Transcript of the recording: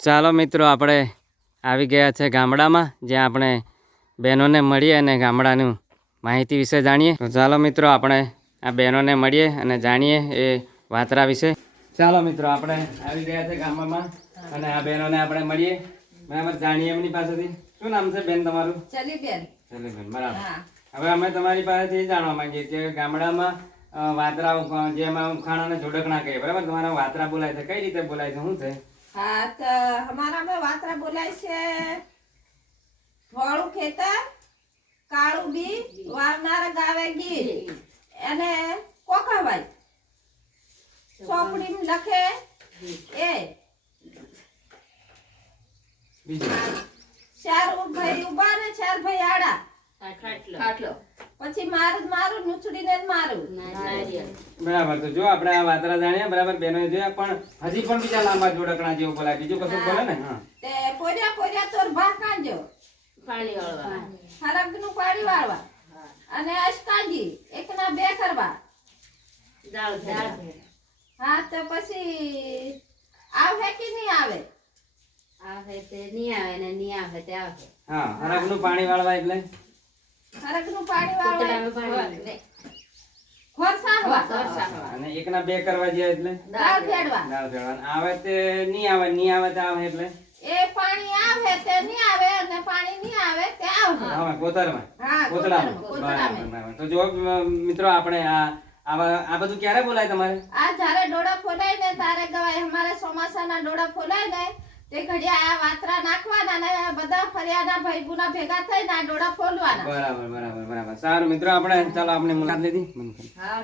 ચાલો મિત્રો, આપણે આવી ગયા છે ગામડામાં, જ્યાં આપણે બહેનોને મળીએ અને ગામડાનું માહિતી વિશે જાણીએ. તો ચાલો મિત્રો, આપણે આ બહેનોને મળીએ અને જાણીએ એ વાતરા વિશે. ચાલો મિત્રો, આપણે આવી ગયા છે ગામમાં અને આ બહેનોને આપણે મળીએ, બરાબર, જાણીએ એમની પાસેથી. શું નામ છે બેન તમારું? ચલીબેન. ચલીબેન, બરાબર. હવે અમે તમારી પાસેથી એ જાણવા માંગીએ કે ગામડામાં વાતરા જેમાં ઉખાણા જોડકણા કહે, બરાબર, તમારા વાતરા બોલાય છે, કઈ રીતે બોલાય છે, શું છે? હા, તો અમારા में વાતરા બોલાય છે. થોડું ખેતર કાળું બી વાવનારા ગાવે ગીત અને કોકાવાય ચોપડી લખે એ ચાર ભાઈ ઉભા ને ચાર ભાઈ આડા ખાટલો પછી મારું નુચડીને મારું. બરાબર. તો જો આપણે આ વાતરા જાણ્યા, બરાબર, બેનો જોયા, પણ હજી પણ બીજા લાંબા જોડકણા જેવું બોલાય, બીજું કશું બોલે ને? હા, તે પોર્યા તોર ભા કાંજો પાણી વાળવા, હરગનું પાણી વાળવા અને અષ્ટાંગી એકના બે કરવા. દાળ હા, તો પછી આવે કે નહીં આવે? આવે તે નહીં આવે ને નહીં આવે તે આવે. હા, હરગનું પાણી વાળવા એટલે હરગનું પાણી વાળવા ખોરસાવા અને એકના બે કરવા જાય એટલે દાળ ફેડવા. દાળ ફેરવા. આવે તે નહીં આવે, નહીં આવે તે આવે એટલે એ પાણી આવે તે નહીં આવે અને પાણી નહીં આવે તે આવે. હા, કોતરમાં. હા, કોતરામાં. કોતરામાં. બરાબર. તો જો મિત્રો, આપણે આ બધું ક્યારે બોલાય તમારે? આ જ્યારે ડોડા ફોલાય ને તારે ગવાય. અમારે ચોમાસાના ડોડા ફોલાય ને તે ઘડિયા આ વાતરા નાખવાના ને બધા ફરિયાના ભાઈબુના ભેગા થઈને આ ડોડા ફોલવાના. બરાબર. સારું મિત્રો, આપણે ચાલો આપણે મુલાકાત લીધી. હા.